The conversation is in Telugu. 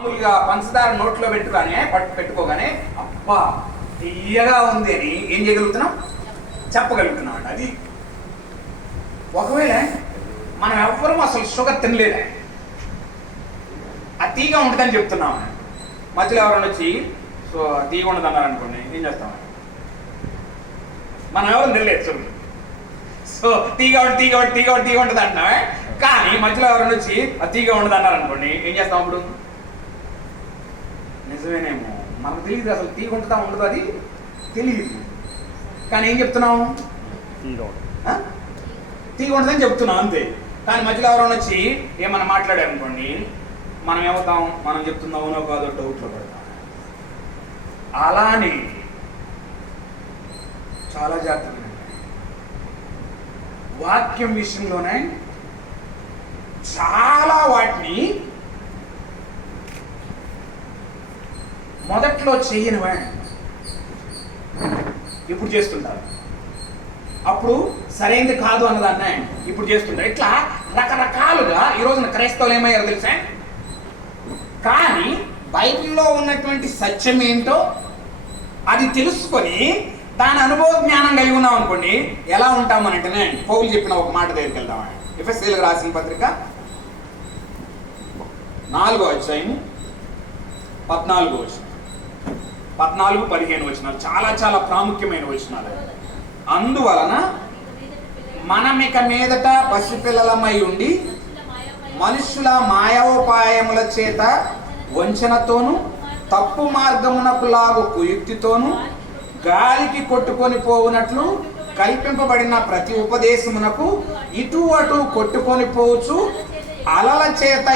మామూలుగా పంచదార నోట్లో పెట్టుకోగానే అబ్బా తీయగా ఉంది అని ఏం చేయగలుగుతున్నాం, చెప్పగలుగుతున్నాం అండి. అది ఒకవేళ మనం ఎవ్వరూ అసలు షుగర్ తినలేదే, అది తీగా ఉంటుందని చెప్తున్నాం. మధ్యలో ఎవరైనా వచ్చి సో తీగ ఉండదు అన్నారు అనుకోండి, ఏం చేస్తాం? మనం ఎవరు తినలేదు షుగర్, సో తీగా ఉంటుంది అంటున్నామే. కానీ మధ్యలో ఎవరైనా వచ్చి అది తీగా ఉండదు అన్నారు అనుకోండి, ఏం చేస్తాం అప్పుడు? నిజమేనేమో, మనకు తెలియదు అసలు తీగ ఉంటుందా ఉండదు, అది తెలియదు. కానీ ఏం చెప్తున్నాం? తీగ ఉంటుందని చెప్తున్నాం అంతే. కానీ మధ్యలో ఎవరైనా వచ్చి ఏమన్నా మాట్లాడారనుకోండి, మనం ఏమవుతాం? మనం చెప్తున్నా అవునో కాదో డౌట్లో పడతాం. అలానే చాలా జాగ్రత్తగా వాక్యం విషయంలోనే చాలా వాటిని మొదట్లో చెయ్యనివే ఇప్పుడు చేస్తుంటారు, అప్పుడు సరైనది కాదు అన్నదాన్నే ఇప్పుడు చేస్తుంటారు. ఇట్లా రకరకాలుగా ఈ రోజున క్రైస్తవులు ఏమయ్యారో తెలుసా? కానీ బైబిల్లో ఉన్నటువంటి సత్యం ఏంటో అది తెలుసుకొని దాని అనుభవ జ్ఞానం కలిగి ఉన్నాం అనుకోండి, ఎలా ఉంటామని అంటేనే పౌలు చెప్పిన ఒక మాట దగ్గరికి వెళ్దామని. ఎఫెసీయులకు రాసిన పత్రిక 4వ అధ్యాయం 14వ వచనం, 14-15 వచనాలు చాలా చాలా ప్రాముఖ్యమైన వచనాలు. అందువలన మనమిక మీదట పసిపిల్లలమై ఉండి మనుషుల మాయోపాయముల చేత వంచనతోను తప్పు మార్గమునకు లాగు కుయుక్తితోను గాలికి కొట్టుకొని పోవునట్లు కల్పింపబడిన ప్రతి ఉపదేశమునకు ఇటు అటు కొట్టుకొని పోవచ్చు అలల చేత